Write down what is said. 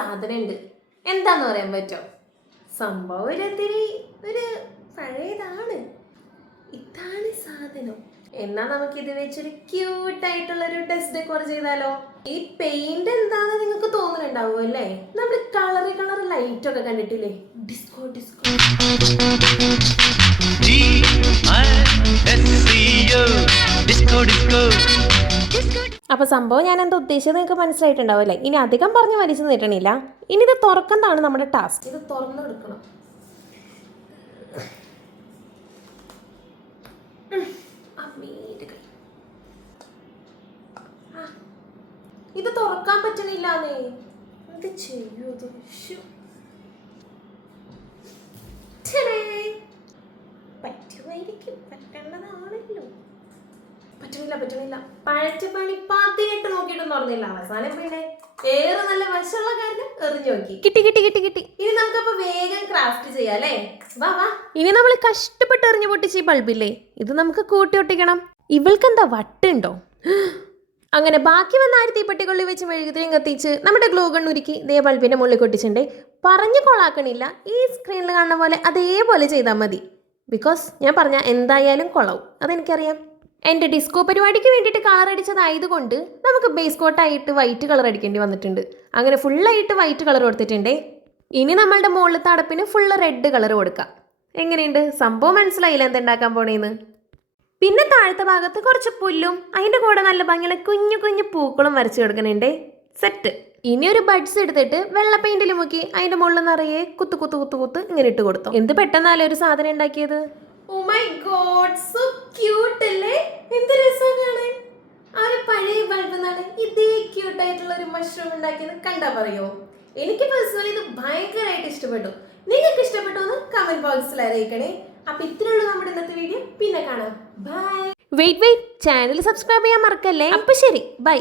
സാധനം ഉണ്ട്. എന്താന്ന് പറയാൻ പറ്റോ? സംഭവം ഒരു പഴയതാണ്. ഇതാണ് സാധനം. എന്നാ നമുക്ക് ഇത് വെച്ചൊരു ക്യൂട്ടായിട്ടുള്ളൊരു ടെസ്റ്റ് ഡെക്കോർ ചെയ്താലോ? ഈ പെയിന്റ് എന്താന്ന് നിങ്ങൾക്ക് തോന്നുന്നുണ്ടാവും അല്ലേ? നമ്മൾ കളർ ലൈറ്റ് ഒക്കെ കണ്ടിട്ടില്ലേ? ഡിസ്കോ അപ്പൊ സംഭവം ഞാൻ എന്താ ഉദ്ദേശിച്ചത് നിങ്ങൾക്ക് മനസ്സിലായിട്ടുണ്ടാവും അല്ലേ? ഇനി അധികം പറഞ്ഞ് വലിച്ചു നീട്ടണില്ല. ഇനി ഇത് തുറക്കുന്നതാണ് നമ്മുടെ ടാസ്ക്. ഇത് തുറന്നെടുക്കണം. ഇത് തുറക്കാൻ പറ്റണില്ലാന്നേ. എന്ത് ചെയ്യൂ? പറ്റുമായിരിക്കും, പറ്റേണ്ടതാണല്ലോ. പറ്റണില്ല. പഴച്ചപ്പണി 18 നോക്കിയിട്ടും തുറന്നില്ല. അവസാനം പിന്നെ ഏറെ നല്ല വശമുള്ള കാര്യം എറിഞ്ഞു നോക്കി. കിട്ടി. ഇനി നമുക്കപ്പോ വേഗം ക്രാഫ്റ്റ് ചെയ്യാം അല്ലേ? വാ. ഇനി നമ്മൾ കഷ്ടപ്പെട്ട് എറിഞ്ഞു പൊട്ടിച്ച് ഈ ബൾബില്ലേ, ഇത് നമുക്ക് കൂട്ടി ഒട്ടിക്കണം. ഇവൾക്ക് എന്താ വട്ടുണ്ടോ? അങ്ങനെ ബാക്കി വന്ന തീപ്പെട്ടിക്കൊള്ളി വെച്ച് മെഴുകുതിരിയും കത്തിച്ച് നമ്മുടെ ഗ്ലൂ ഗൺ ഉരുക്കി ഇതേ ബൾബിന്റെ മുകളിൽ കൊട്ടിച്ചിട്ടുണ്ട്. പറഞ്ഞു കൊളാക്കണില്ല. ഈ സ്ക്രീനിൽ കാണുന്ന പോലെ അതേപോലെ ചെയ്താൽ മതി. ബിക്കോസ് ഞാൻ പറഞ്ഞ എന്തായാലും കൊളാവും, അതെനിക്കറിയാം. എൻ്റെ ഡിസ്കോ പരിപാടിക്ക് വേണ്ടിയിട്ട് കളർ അടിച്ചതായതുകൊണ്ട് നമുക്ക് ബേസ് കോട്ടായിട്ട് വൈറ്റ് കളർ അടിക്കേണ്ടി വന്നിട്ടുണ്ട്. അങ്ങനെ ഫുള്ളായിട്ട് വൈറ്റ് കളർ കൊടുത്തിട്ടുണ്ടേ. ഇനി നമ്മളുടെ മുകളിലത്തെ അടപ്പിന് ഫുള്ള് റെഡ് കളർ കൊടുക്കാം. എങ്ങനെയുണ്ട്? സംഭവം മനസ്സിലായില്ല എന്തുണ്ടാക്കാൻ പോണേന്ന്. പിന്നെ താഴത്തെ ഭാഗത്ത് കുറച്ച് പുല്ലും അതിൻ്റെ കൂടെ നല്ല ഭംഗിയുള്ള കുഞ്ഞു പൂക്കളും വരച്ചു കൊടുക്കുന്നുണ്ടേ. സെറ്റ്. ഇനി ഒരു ബഡ്സ് എടുത്തിട്ട് വെള്ള പെയിന്റിൽ മുക്കി അതിൻ്റെ മുകളിൽ നിറയെ കുത്ത് ഇങ്ങനെ ഇട്ട് കൊടുത്തു. എന്ത് പെട്ടെന്നാലേ ഒരു സാധനം ഉണ്ടാക്കിയത്. Oh my god, so cute അല്ലേ? എന്ത് രസം കാണാൻ. ആ ഒരു പഴയ ബൾബിൽ നിന്നാണ് ഇതേ ക്യൂട്ടായിട്ടുള്ള ഒരു മഷ്റൂം ഉണ്ടാക്കിയത്. കണ്ടാ പറയോ? എനിക്ക് പേഴ്സണലി ഇത് ഭയങ്കരമായിട്ട് ഇഷ്ടപ്പെട്ടു. നിങ്ങൾക്ക് ഇഷ്ടപ്പെട്ടു എന്ന് കമന്റ് ബോക്സിൽ അറിയിക്കണേ. അപ്പൊ ഇത്രയുള്ളൂ നമ്മുടെ ഇന്നത്തെ വീഡിയോ. പിന്നെ കാണാം. ബൈ. വെയിറ്റ് ചാനൽ സബ്സ്ക്രൈബ് ചെയ്യാൻ മറക്കല്ലേ. അപ്പൊ ശരി, ബൈ.